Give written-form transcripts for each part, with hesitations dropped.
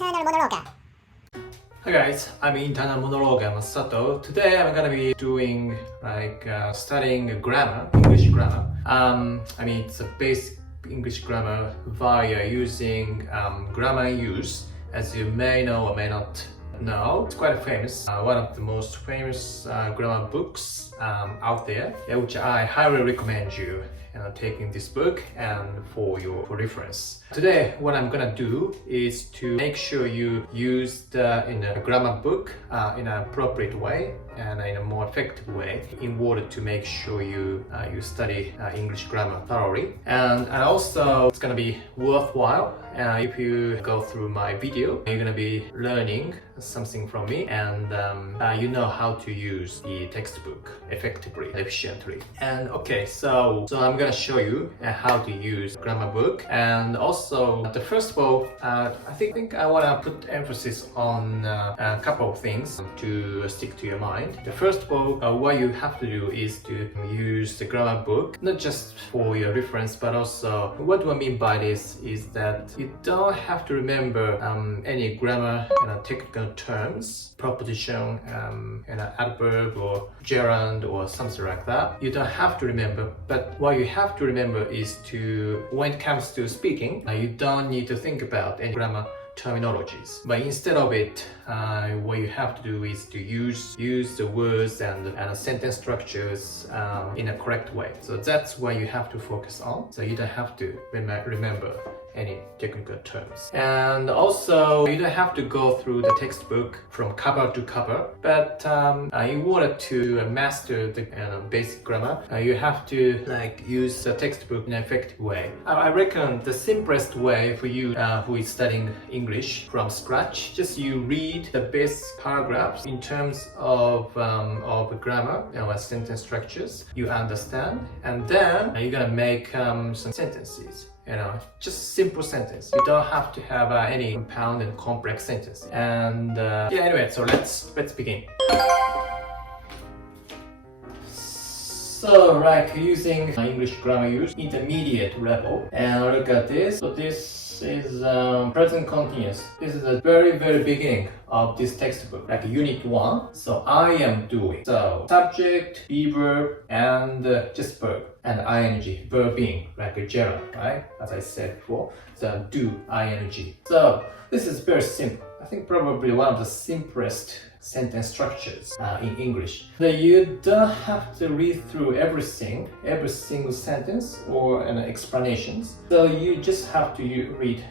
Internal Monologue. Hi guys, I'm Internal Monologue. I'm Sato. Today I'm gonna be doing studying grammar, English grammar. It's a basic English grammar via using Grammar in Use. As you may know or may not know, it's quite famous. One of the most famous grammar books out there, which I highly recommend you taking this book and for reference. Today, what I'm gonna do is to make sure you use the grammar book in an appropriate way and in a more effective way in order to make sure you study English grammar thoroughly. And also, it's gonna be worthwhile if you go through my video. You're gonna be learning something from me, and you know how to use the textbook effectively, efficiently. And okay, so I'm gonna show you how to use grammar book. And also, first of all, I think I wanna put emphasis on a couple of things to stick to your mind. The first of all, what you have to do is to use the grammar book, not just for your reference, but also what do I mean by this is that you don't have to remember any grammar technical terms, proposition, adverb or gerund or something like that. You don't have to remember, but what you have to remember is to, when it comes to speaking, you don't need to think about any grammar terminologies. But instead of it, what you have to do is to use the words and sentence structures in a correct way. So that's what you have to focus on. So you don't have to remember any technical terms. And also, you don't have to go through the textbook from cover to cover, but in order to master the basic grammar, you have to use the textbook in an effective way. I reckon the simplest way for you who is studying English from scratch, just you read the basic paragraphs in terms of grammar and sentence structures you understand, and then you're gonna make some sentences. Just simple sentence. You don't have to have any compound and complex sentence. And anyway, so let's begin. So, using English grammar use, intermediate level, and look at this. So this is present continuous. This is the very beginning of this textbook, unit 1. So I am doing. So subject, be verb, and just verb, and ing, verb being a gerund, right? As I said before, so do ing. So this is very simple. I think probably one of the simplest sentence structures in English. So you don't have to read through every single sentence or explanations. So you just have to read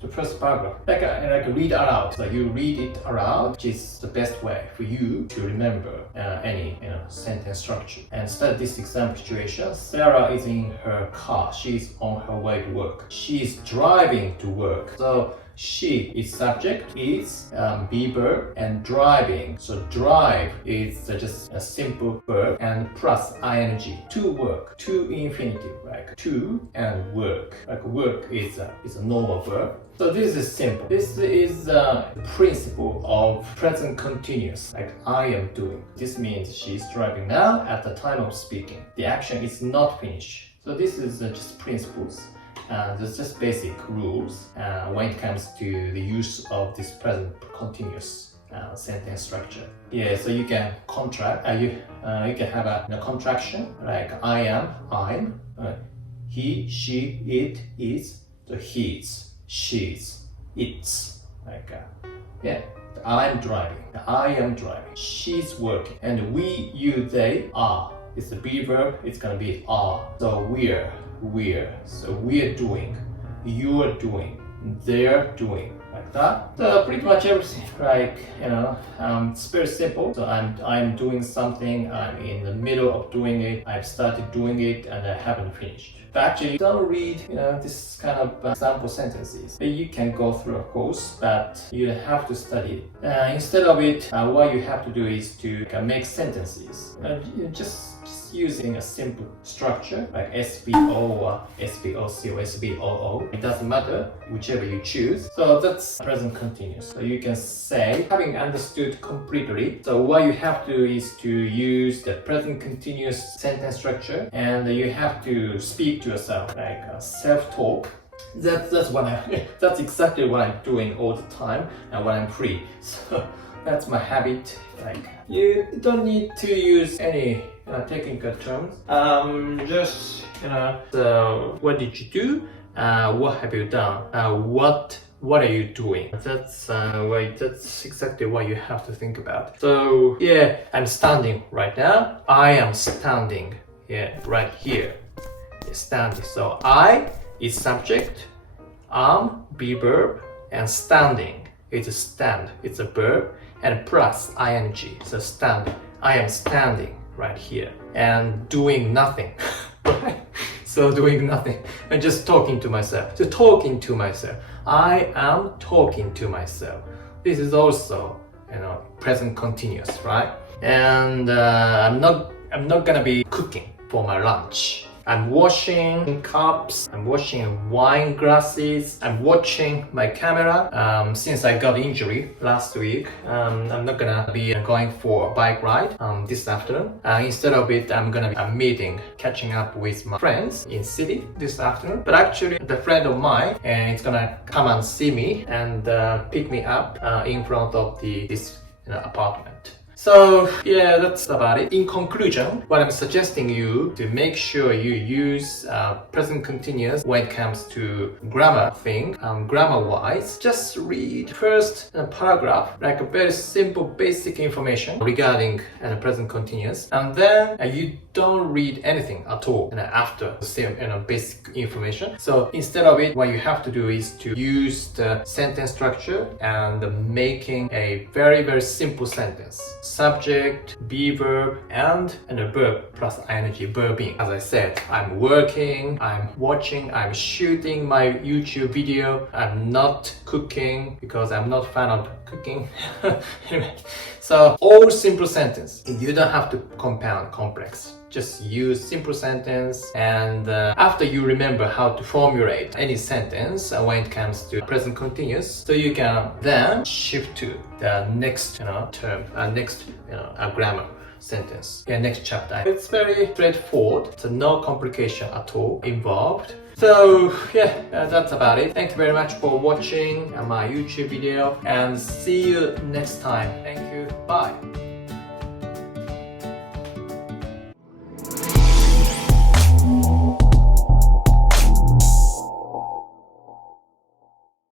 the first paragraph, read aloud. So you read it aloud, which is the best way for you to remember any sentence structure. And start this example situation. Sarah is in her car. She's on her way to work. She's driving to work. So she is subject, is be verb, and driving. So drive is just a simple verb and plus ing. To work, to infinitive, to and work. Work is a normal verb. So this is simple. This is the principle of present continuous, I am doing. This means she's driving now at the time of speaking. The action is not finished. So this is just principles. There's just basic rules when it comes to the use of this present continuous sentence structure. Yeah, so you can contract. You can have a contraction I am, I'm. He, she, it, is. So he's, she's, it's. I'm driving. I am driving. She's working. And we, you, they, are. It's the be verb. It's gonna be are. So we're. So we're doing, you're doing, they're doing, that. So pretty much everything, it's very simple. So I'm doing something, I'm in the middle of doing it, I've started doing it, and I haven't finished. But actually, don't read, this kind of example sentences. You can go through a course, but you don't have to study it. Instead of it, what you have to do is to make sentences. Just using a simple structure like SVO or SVOC or SVOO. It doesn't matter, whichever you choose. So that's present continuous. So you can say, having understood completely, so what you have to do is to use the present continuous sentence structure, and you have to speak to yourself, self-talk. That's what that's exactly what I'm doing all the time and when I'm free. So that's my habit. Like you don't need to use any technical terms. Just so what did you do? What have you done? What are you doing? That's that's exactly what you have to think about. So yeah, I'm standing right now. I am standing. Yeah, right here. Standing. So I is subject, be verb, and standing is a stand. It's a verb, and plus ing. So stand. I am standing right here and doing nothing. So doing nothing and just talking to myself. So talking to myself. I am talking to myself. This is also present continuous, right? And I'm not gonna be cooking for my lunch. I'm washing cups, I'm washing wine glasses, I'm watching my camera. Since I got injury last week, I'm not gonna be going for a bike ride this afternoon. Instead of it, I'm gonna be meeting, catching up with my friends in city this afternoon. But actually, the friend of mine is gonna come and see me and pick me up in front of this apartment. So yeah, that's about it. In conclusion, what I'm suggesting you to make sure you use present continuous when it comes to grammar thing, grammar-wise, just read first a paragraph, like a very simple basic information regarding present continuous, and then you don't read anything at all after the same basic information. So instead of it, what you have to do is to use the sentence structure and making a very, very simple sentence. Subject, be verb, and a verb plus ing, verbing. As I said, I'm working, I'm watching, I'm shooting my YouTube video. I'm not cooking because I'm not fan of cooking. Anyway, so all simple sentence. You don't have to compound complex. Just use simple sentence, and after you remember how to formulate any sentence when it comes to present continuous, so you can then shift to the next term, next grammar sentence, next chapter. It's very straightforward, so no complication at all involved. So yeah, that's about it. Thank you very much for watching my YouTube video, and see you next time. Thank you. Bye.